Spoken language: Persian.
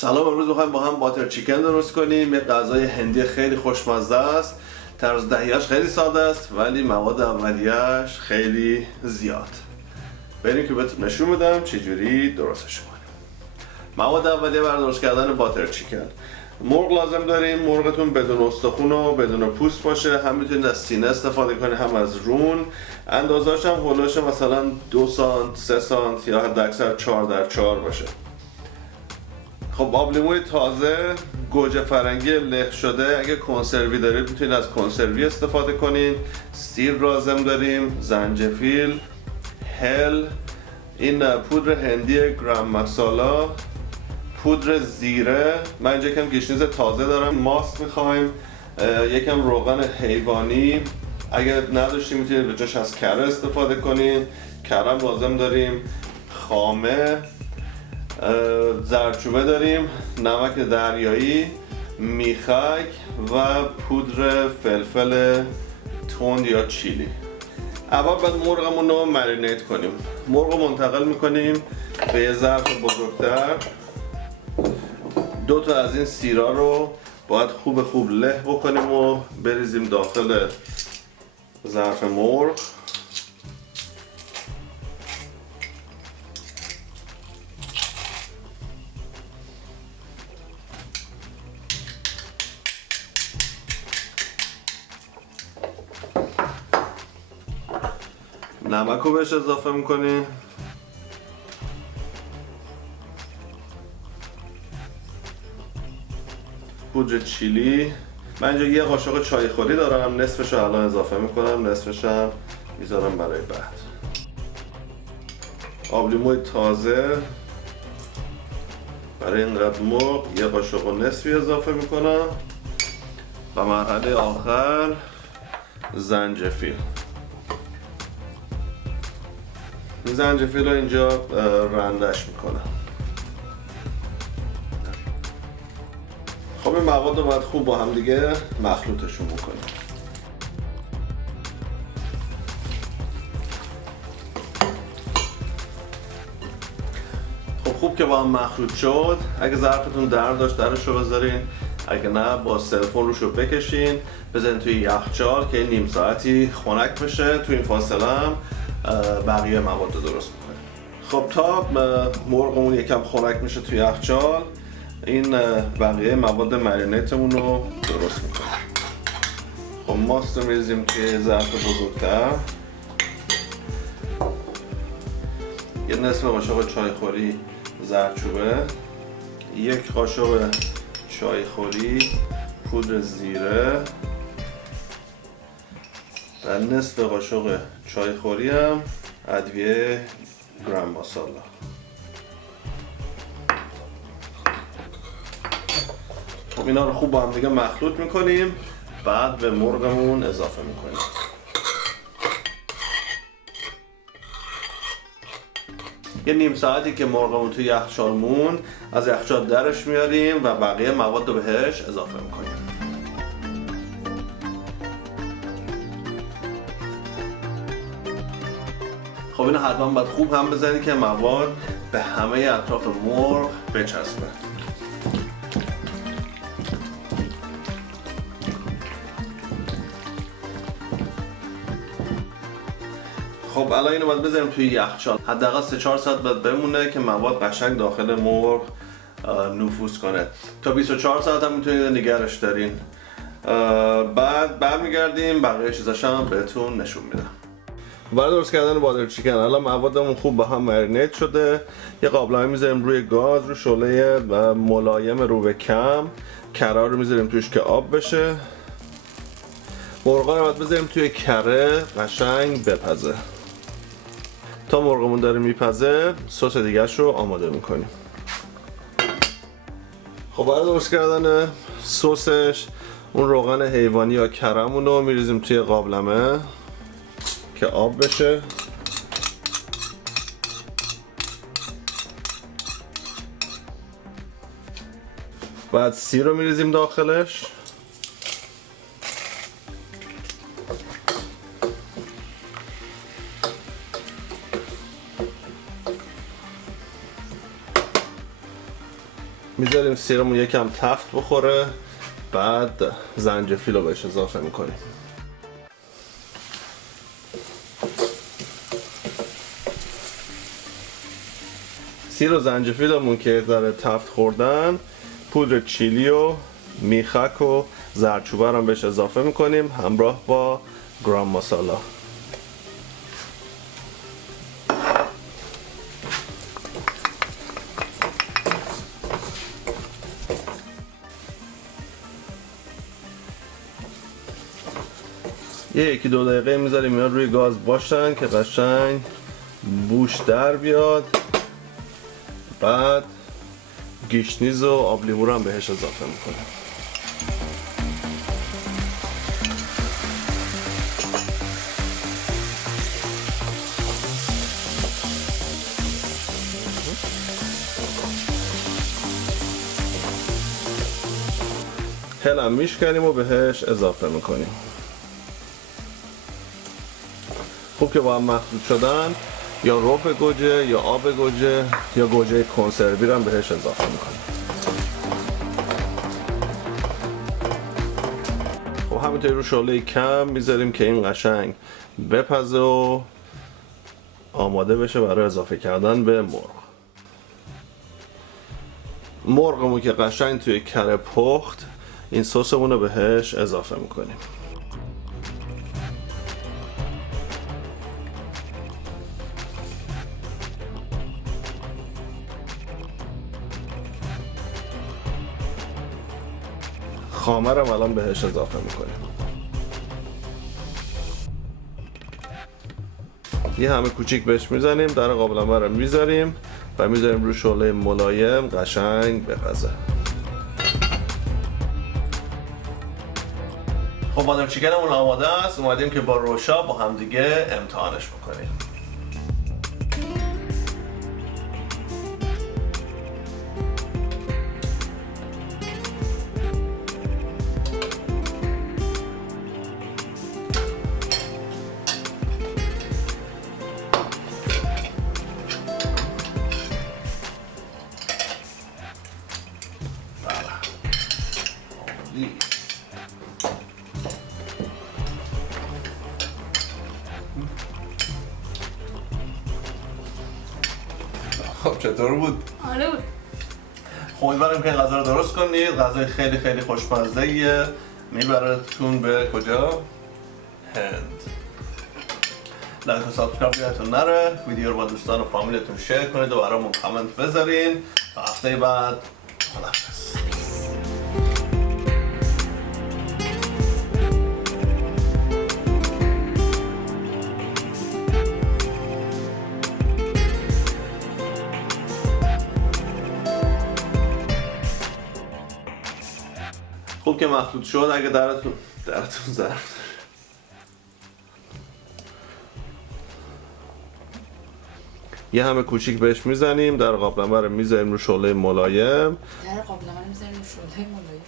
سلام، امروز میخوایم با هم باتر چیکن درست کنیم. یه غذای هندی خیلی خوشمزه است. طرز تهیه‌اش خیلی ساده است ولی مواد اولیه‌اش خیلی زیاد. بریم که بهتون نشون بدم چجوری درستش کنیم. مواد اولیه برای درست کردن باتر چیکن: مرغ لازم داریم. مرغتون بدون استخون و بدون پوست باشه. هم میتونید از سینه استفاده کنید هم از رون. اندازه‌اش هم هولوش مثلا 2 سانت 3 سانت یا حداکثر 4x4 باشه. خب آب لیموی تازه، گوجه فرنگی له شده، اگه کنسروی دارید میتونید از کنسروی استفاده کنین. سیر لازم داریم، زنجفیل، هل، این پودر هندی گرم مسالا، پودر زیره، من اینجا یکم گشنیز تازه دارم، ماست میخوایم، یکم روغن حیوانی، اگه نداشتیم میتونید به جاش از کره استفاده کنین. کرم لازم داریم، خامه، زردچوبه داریم، نمک دریایی، میخک و پودر فلفل تند یا چیلی. اول باید مرغمون رو مرینیت کنیم. مرغ رو منتقل میکنیم به یه ظرف بزرگتر. 2 تا از این سیرا رو باید خوب له بکنیم و بریزیم داخل ظرف مرغ. نمک رو بهش اضافه میکنیم. پودر چیلی، من اینجا یه قاشق چای خوری دارم، نصفش رو الان اضافه میکنم، نصفش هم میذارم برای بعد. آب لیموی تازه، برای اینقدر مرغ یه قاشق و نصفی اضافه میکنم. و مرحله آخر زنجفیل. زنجفیل رو اینجا رندش میکنم. خب این مواد رو باید خوب با هم دیگه مخلوطشون بکنیم. خب خوب که با هم مخلوط شد، اگه ظرفتون در داشت درش رو بذارین، اگه نه با سلفون روش رو بکشین بزنین توی یخچال که نیم ساعتی خنک بشه. توی این فاصله هم بقیه مواد رو درست میکنیم. خب تا مرغمون یکم خنک میشه توی یخچال، این بقیه مواد مرینیتمون رو درست میکنیم. خب ماست رو میریزیم توی ظرف بزرگتر. یه نصف قاشق چایخوری زردچوبه، 1 قاشق چایخوری پودر زیره و نصف قاشق چایخوری هم ادویه گرم مسالا. خب اینا رو خوب با هم دیگه مخلوط میکنیم، بعد به مرغمون اضافه میکنیم. یه نیم ساعتی که مرغمون توی یخچال مون، از یخچال درش میاریم و بقیه مواد رو بهش اضافه میکنیم. خب اینو حتما باید خوب هم بزنید که مواد به همه اطراف مرغ بچسبه. خب الان اینو باید بذاریم توی یخچال، حداقل 3-4 ساعت باید بمونه که مواد قشنگ داخل مرغ نفوذ کنه. تا 24 ساعت هم میتونید نگرش دارین. بعد برمیگردیم بقیه چیزاش هم بهتون نشون میدم. برای درست کردن باتر چیکن الان موادمون خوب با هم مرینیت شده. یه قابلمه میذاریم روی گاز، رو شعله ملایم رو به کم. کره رو میذاریم توش که آب بشه. مرغا رو باید بذاریم توی کره قشنگ بپزه. تا مرغمون داره میپزه سس دیگه‌ش رو آماده میکنیم. خب برای درست کردن سسش اون روغن حیوانی یا کرمون رو میریزیم توی قابلمه که آب بشه. بعد سیر رو میریزیم داخلش. میذاریم سیرمون یکم تفت بخوره، بعد زنجفیل رو بهش اضافه میکنیم. سیر و زنجفیلمون که ذره تفت خوردن، پودر چیلی و میخک و زردچوبه رو بهش اضافه میکنیم همراه با گرام مسالا. یکی دو دقیقه میذاریم اینا روی گاز باشن که قشنگ بوش در بیاد. بعد گیشنیز و آب لیمو رو هم بهش اضافه میکنیم. هل هم میشکنیم و بهش اضافه میکنیم. خوب که با هم مخلوط شدن، یا رب گوجه یا آب گوجه یا گوجه کنسروی رو هم بهش اضافه میکنیم. خب همینطوری رو شعله کم میذاریم که این قشنگ بپزه و آماده بشه برای اضافه کردن به مرغ. مرغمون که قشنگ توی کره پخت، این سسمون رو بهش اضافه میکنیم. خامه رو الان بهش اضافه میکنیم. یه همه کوچیک بهش میزنیم، در قابلمه رو میذاریم و میذاریم رو شعله ملایم قشنگ بپزه. خب بادر چیکنمون آماده است. اومدیم که با روشا با همدیگه امتحانش بکنیم. خب چطور بود؟ آره بود. امیدوارم که این غذا رو درست کنید. غذای خیلی خیلی خوشمزه‌ایه. میبرتون به کجا؟ هند. لایک و سابسکرایب یادتون نره. ویدیو رو با دوستان و فامیلتون شیر کنید و برامون کامنت بذارین. تا هفته بعد خداحافظ. خوب که مخلوط شد. اگه درتون ظرف یه همه کوچیک بهش میزنیم، در قابلمه رو میذاریم رو شعله ملایم. در قابلمه رو میذاریم رو شعله ملایم.